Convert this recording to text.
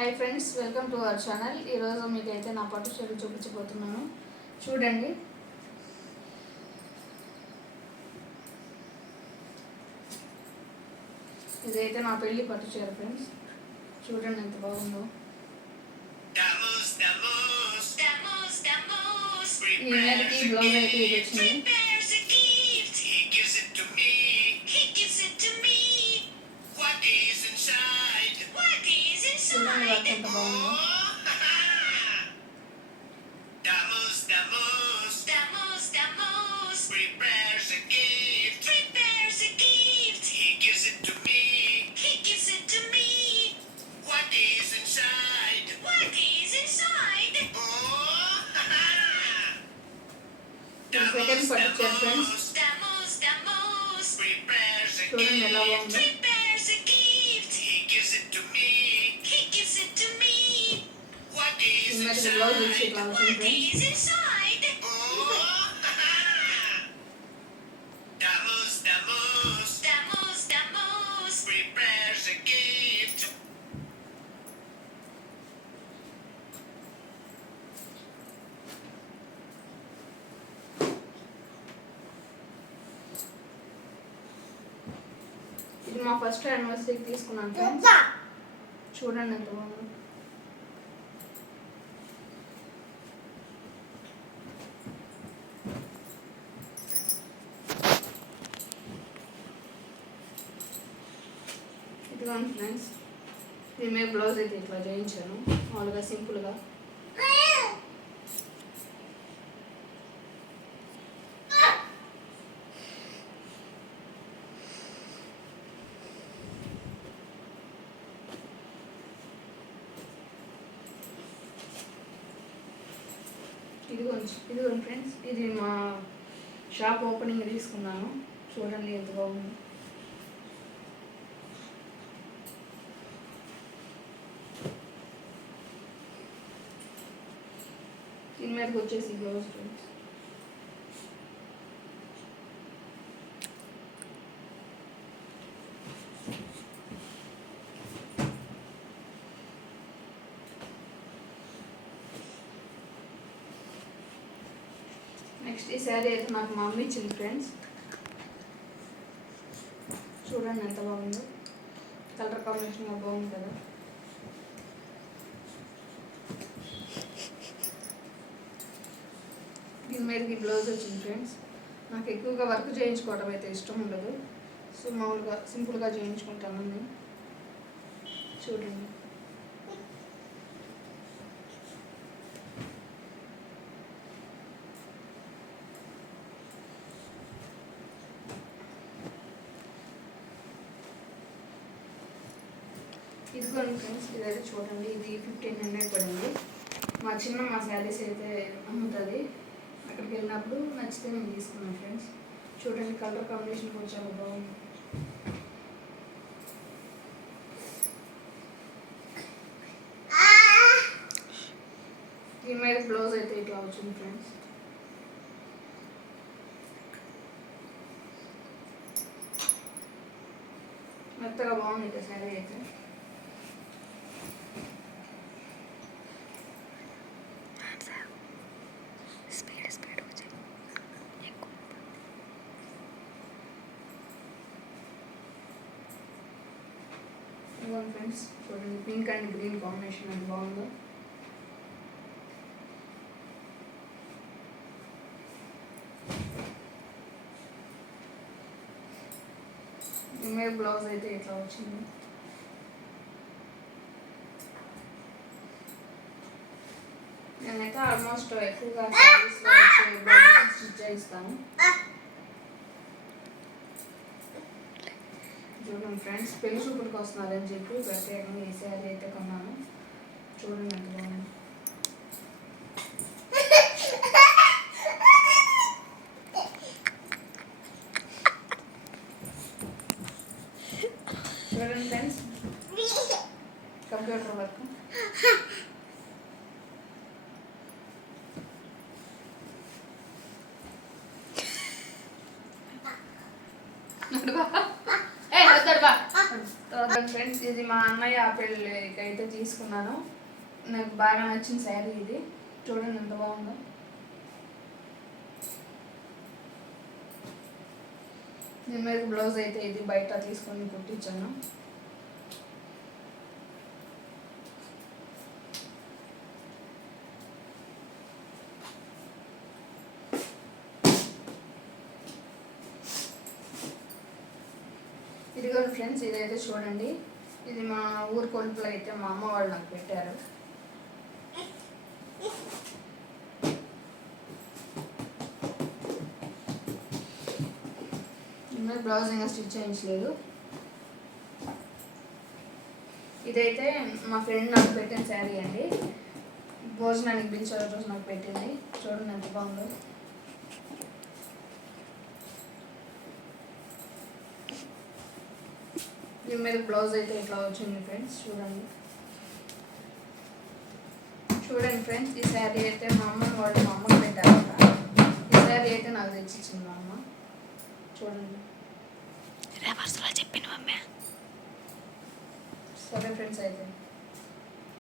Hi friends, welcome to our channel. ఈరోజు మీకైతే నా పట్టు చీరలు చూపించబోతున్నాను. చూడండి, ఇదైతే నా పెళ్ళి పట్టు చీర ఫ్రెండ్స్. చూడండి ఎంత బాగుందో. ఈ మీదకి బ్లౌజ్ అయితే ఇది వచ్చింది. చూడండి వర్క్ ఎంత బాగుందో. సెకండ్ పట్టు చీర ఫ్రెండ్స్. చూడండి ఎలా బాగుందో. బ్లౌజ్ వచ్చి ఇట్లా వచ్చింది ఫ్రెండ్స్. ఇది మా ఫస్ట్ యానివర్సరీకి తీసుకున్నాను ఫ్రెండ్స్. చూడండి ఎంత బాగుంది. ఇదిగోండి ఫ్రెండ్స్, దీని మీద బ్లౌజ్ అయితే ఇట్లా చేయించాను మామూలుగా సింపుల్గా. ఇదిగోండి ఫ్రెండ్స్, ఇది మా షాప్ ఓపెనింగ్ తీసుకున్నాను. చూడండి ఎంత బాగుంది. దీని మీదకి వచ్చేసి బ్లౌజ్ ఫ్రెండ్స్. నెక్స్ట్ ఈ శారీ అయితే నాకు మా అమ్మ ఇచ్చింది ఫ్రెండ్స్. చూడండి ఎంత బాగుందో. కలర్ కాంబినేషన్ బాగుంది కదా. దీని మీదకి బ్లౌజ్ వచ్చింది ఫ్రెండ్స్. నాకు ఎక్కువగా వర్క్ చేయించుకోవడం అయితే ఇష్టం ఉండదు. సో మామూలుగా సింపుల్గా చేయించుకుంటాను నేను. చూడండి ఇదిగోండి ఫ్రెండ్స్, ఇదైతే చూడండి. ఇది 1500 పడింది. మా శారీస్ అయితే అమ్ముతుంది. అక్కడికి వెళ్ళినప్పుడు నచ్చితే నేను తీసుకున్నాను ఫ్రెండ్స్. చూడండి కలర్ కాంబినేషన్ కూడా చాలా బాగుంది. దీని మీద బ్లౌజ్ అయితే ఇట్లా వచ్చింది ఫ్రెండ్స్. మెత్తగా బాగుంది కదా శారీ అయితే. ఫ్రెండ్స్ చూడండి, పింక్ అండ్ గ్రీన్ కాంబినేషన్ అది బాగుందో. ఇమేజ్ బ్లౌజ్ అయితే ఇట్లా వచ్చింది. నేనైతే ఆల్మోస్ట్ ఎక్కువగా శారీస్లో వచ్చే బ్లౌజ్ స్టిచ్ చేయిస్తాను. చూడండి ఫ్రెండ్స్, పెళ్లి చూపులకు వస్తున్నారని చెప్పి ప్రత్యేకంగా ఈ శారీ అయితే కొన్నాను. చూడండి ఎంత బాగుంది. చూడండి friends, computer work. Friends friends, ఇది మా అన్నయ్య పెళ్ళికి అయితే తీసుకున్నాను. నాకు బాగా నచ్చిన శారీ ఇది. చూడండి ఎంత బాగుందో. దీని మీద బ్లౌజ్ అయితే ఇది బయట తీసుకొని కుట్టించాను. ఇదిగో ఫ్రెండ్స్, ఇదైతే చూడండి. ఇది మా ఊరు కొలుపులో అయితే మా అమ్మ వాళ్ళు నాకు పెట్టారు. బ్లౌజ్ ఇంకా స్టిచ్ చేయించలేదు. ఇదైతే మా ఫ్రెండ్ నాకు పెట్టిన శారీ అండి. భోజనానికి పిలిచే రోజు నాకు పెట్టింది. చూడండి ఎంత బాగుందో. దీని మీద బ్లౌజ్ అయితే ఇట్లా వచ్చింది ఫ్రెండ్స్. చూడండి ఫ్రెండ్స్, ఈ శారీ అయితే మా అమ్మకి పెట్టారు. ఈ శారీ అయితే నాకు తెచ్చిచ్చింది మా అమ్మ. చూడండి. రివర్స్లో చెప్పిన మమ్మీ. సరే ఫ్రెండ్స్ అయితే